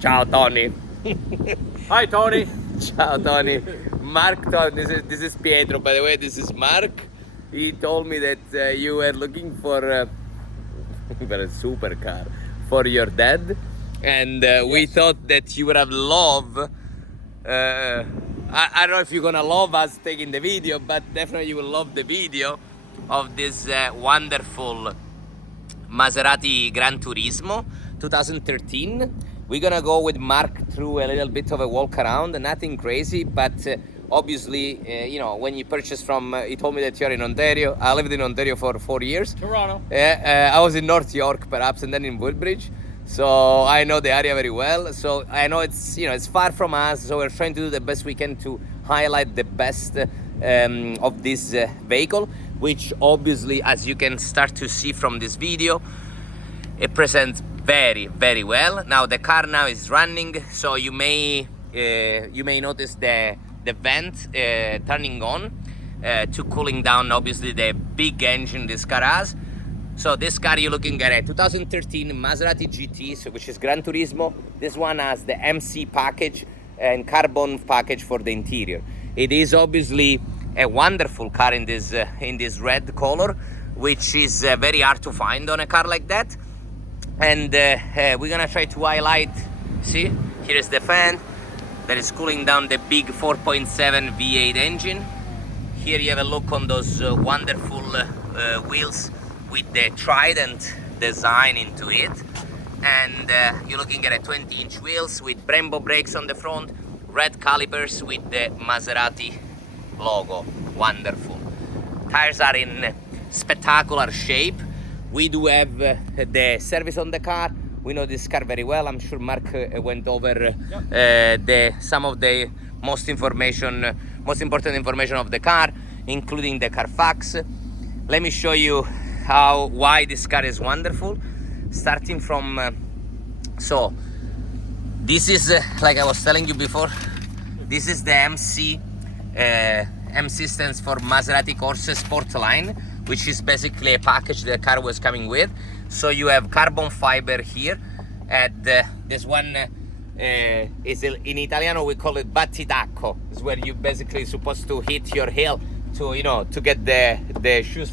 Ciao Tony. Hi Tony. Ciao Tony. Mark told this is Pietro, by the way. This is Mark. He told me that you were looking for a supercar for your dad, and we Yes. thought that you would have loved. I don't know if you're gonna love us taking the video, but definitely you will love the video of this wonderful Maserati GranTurismo 2013. We're gonna go with Mark through a little bit of a walk around, nothing crazy, but obviously, you know, when you purchase from, he told me that you're in Ontario. I lived in Ontario for 4 years. Toronto. I was in North York, perhaps, and then in Woodbridge. So I know the area very well. So I know it's, you know, it's far from us. So we're trying to do the best we can to highlight the best of this vehicle, which obviously, as you can start to see from this video, it presents very well. Now the car now is running, so you may notice the vent turning on to cooling down obviously the big engine this car has. So this car, you're looking at a 2013 Maserati GT, so which is GranTurismo. This one has the MC package and carbon package for the interior. It is obviously a wonderful car in this red color, which is very hard to find on a car like that. And we're gonna try to highlight. See, here is the fan that is cooling down the big 4.7 V8 engine. Here you have a look on those wonderful wheels with the Trident design into it, and you're looking at a 20-inch wheels with Brembo brakes on the front, red calipers with the Maserati logo. Wonderful. Tires are in spectacular shape. We do have the service on the car. We know this car very well. I'm sure Mark went over some of the most important information of the car, including the Carfax. Let me show you why this car is wonderful. Starting from so this is like I was telling you before, this is the MC. MC stands for Maserati Corsa Sport Line, which is basically a package the car was coming with. So you have carbon fiber here, and this one is in Italiano we call it battitacco. It's where you basically supposed to hit your heel to, you know, to get the shoes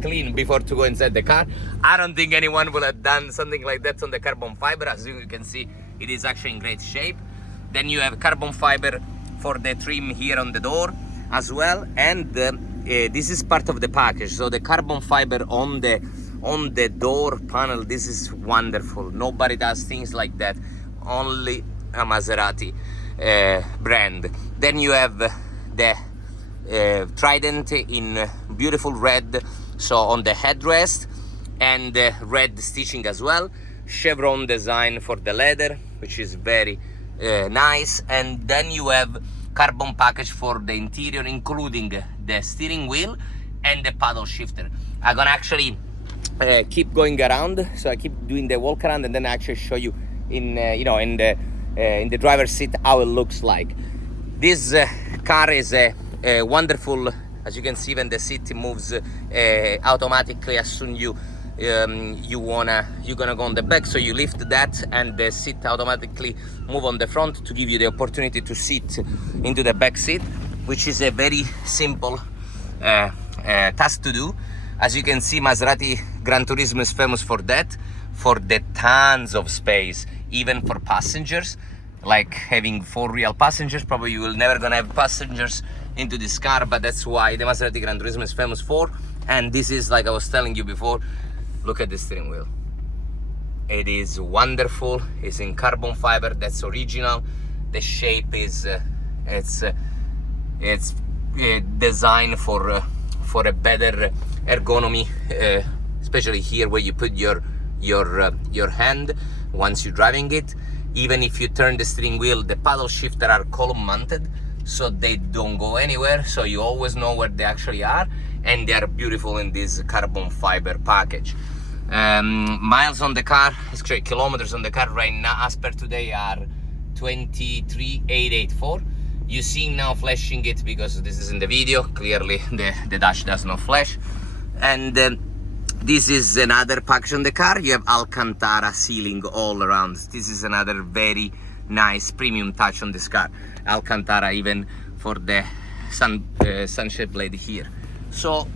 clean before to go inside the car. I don't think anyone will have done something like that on the carbon fiber. As you can see, it is actually in great shape. Then you have carbon fiber for the trim here on the door as well, and this is part of the package. So the carbon fiber on the door panel, this is wonderful. Nobody does things like that, only a Maserati brand. Then you have the Trident in beautiful red, so on the headrest, and red stitching as well. Chevron design for the leather, which is very nice. And then you have carbon package for the interior, including the steering wheel and the paddle shifter. I'm gonna actually keep going around, so I keep doing the walk around, and then I actually show you in in the driver's seat how it looks like. This car is a wonderful, as you can see, when the seat moves automatically as soon you're gonna go on the back, so you lift that and the seat automatically move on the front to give you the opportunity to sit into the back seat, which is a very simple task to do. As you can see, Maserati GranTurismo is famous for that, for the tons of space, even for passengers, like having 4 real passengers. Probably you will never gonna have passengers into this car, but that's why the Maserati GranTurismo is famous for. And this is, like I was telling you before, look at the steering wheel. It is wonderful. It's in carbon fiber. That's original. The shape is it's designed for a better ergonomy, especially here where you put your hand once you're driving it. Even if you turn the steering wheel, the paddle shifter are column mounted, so they don't go anywhere, so you always know where they actually are, and they are beautiful in this carbon fiber package. Miles on the car, actually kilometers on the car right now as per today are 23,884. You see now flashing it because this is in the video. Clearly the dash does not flash. And This is another package on the car. You have Alcantara ceiling all around. This is another very nice premium touch on this car. Alcantara even for the sunshade blade here. So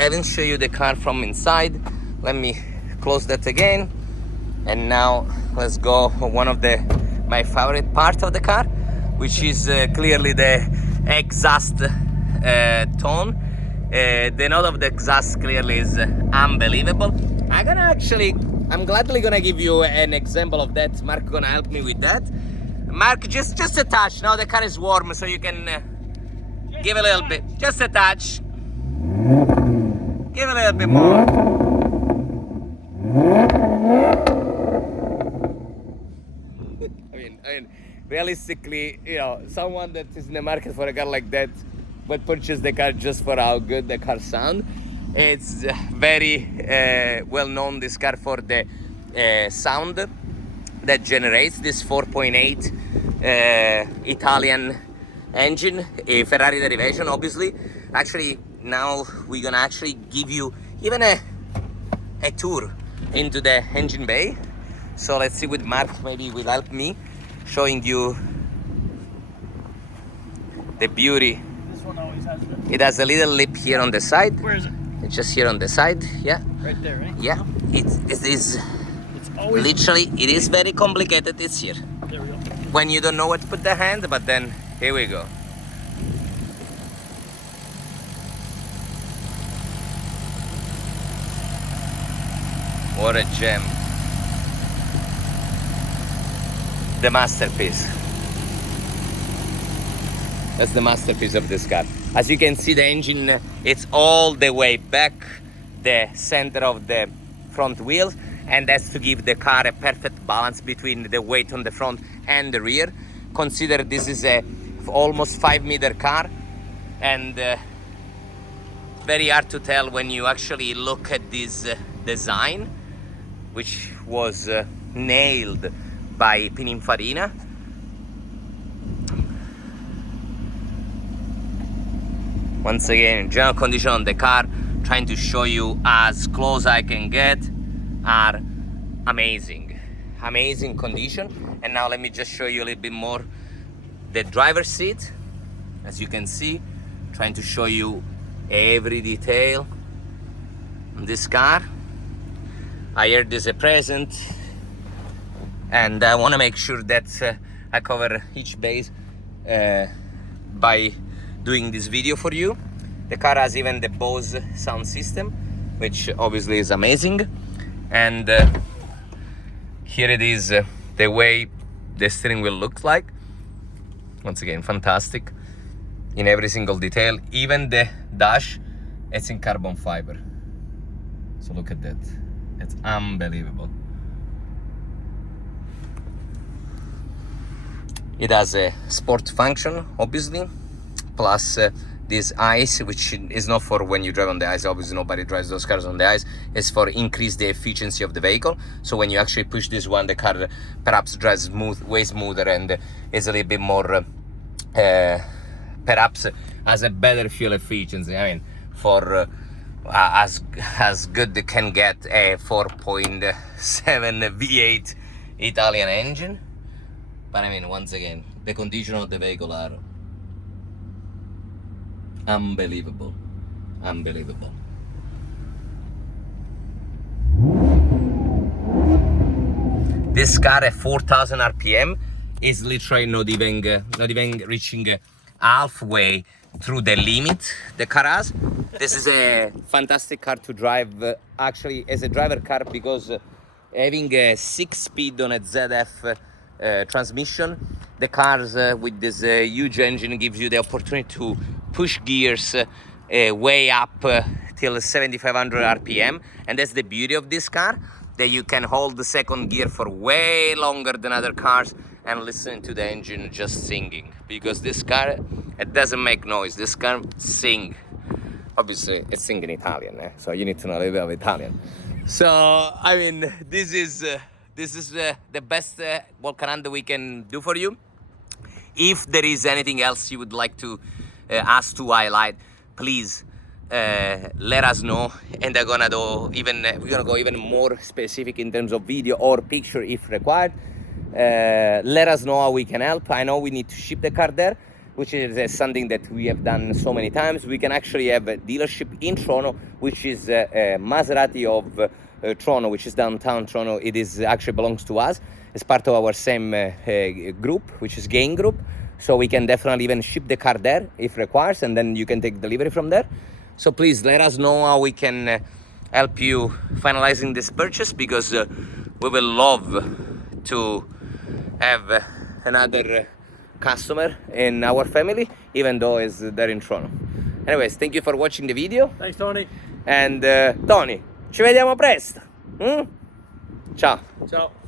having shown you the car from inside, let me close that again. And now let's go for one of my favorite part of the car, which is clearly the exhaust tone. The note of the exhaust clearly is unbelievable. I'm gladly gonna give you an example of that. Mark gonna help me with that. Mark, just a touch. Now the car is warm, so you can give a little bit, just a touch. Give a little bit more. I mean, realistically, you know, someone that is in the market for a car like that, but purchase the car just for how good the car sound. It's very well known, this car, for the sound that generates this 4.8 Italian engine, a Ferrari derivation, obviously. Actually, now we're gonna actually give you even a tour into the engine bay. So let's see with Mark, maybe will help me showing you the beauty. This one always has it. It has a little lip here on the side. Where is it? It's just here on the side, yeah. Right there, right? Yeah, it is It's always literally, it is very complicated, it's here. There we go. When you don't know where to put the hand, but then here we go. What a gem. The masterpiece. That's the masterpiece of this car. As you can see, the engine, it's all the way back, the center of the front wheels, and that's to give the car a perfect balance between the weight on the front and the rear. Consider this is a almost 5-meter car, and very hard to tell when you actually look at this design, which was nailed by Pininfarina. Once again, general condition on the car, trying to show you as close I can get, are amazing. Amazing condition. And now let me just show you a little bit more the driver's seat. As you can see, trying to show you every detail on this car. I heard there's a present, and I want to make sure that I cover each base by doing this video for you. The car has even the Bose sound system, which obviously is amazing. And here it is, the way the steering wheel looks like. Once again, fantastic in every single detail. Even the dash, it's in carbon fiber. So look at that. It's unbelievable. It has a sport function, obviously, plus this ice, which is not for when you drive on the ice. Obviously nobody drives those cars on the ice. It's for increase the efficiency of the vehicle. So when you actually push this one, the car perhaps drives way smoother and is a little bit more perhaps has a better fuel efficiency. I mean, for as good it can get a 4.7 V8 Italian engine. But I mean, once again, the condition of the vehicle are unbelievable. Unbelievable. This car at 4,000 RPM is literally not even reaching halfway through the limit the car has. This is a fantastic car to drive, actually as a driver car, because having a 6-speed on a ZF transmission, the cars with this huge engine gives you the opportunity to push gears way up till 7,500 RPM, and that's the beauty of this car, that you can hold the second gear for way longer than other cars and listen to the engine just singing, because this car, it doesn't make noise. This car sing. Obviously it's singing Italian, so you need to know a little bit of Italian. So I mean, this is the best Walkaround we can do for you. If there is anything else you would like to us to highlight, please let us know, and they're gonna do even we're gonna go even more specific in terms of video or picture if required. Let us know how we can help. I know we need to ship the car there, which is something that we have done so many times. We can actually have a dealership in Toronto, which is Maserati of Toronto, which is downtown Toronto. It is actually belongs to us. It's part of our same group, which is Gain Group. So we can definitely even ship the car there if requires, and then you can take delivery from there. So please let us know how we can help you finalizing this purchase, because we will love to have another customer in our family, even though it's there in Toronto. Anyways, thank you for watching the video. Thanks, Tony. And Tony, ci vediamo presto. Ciao. Ciao.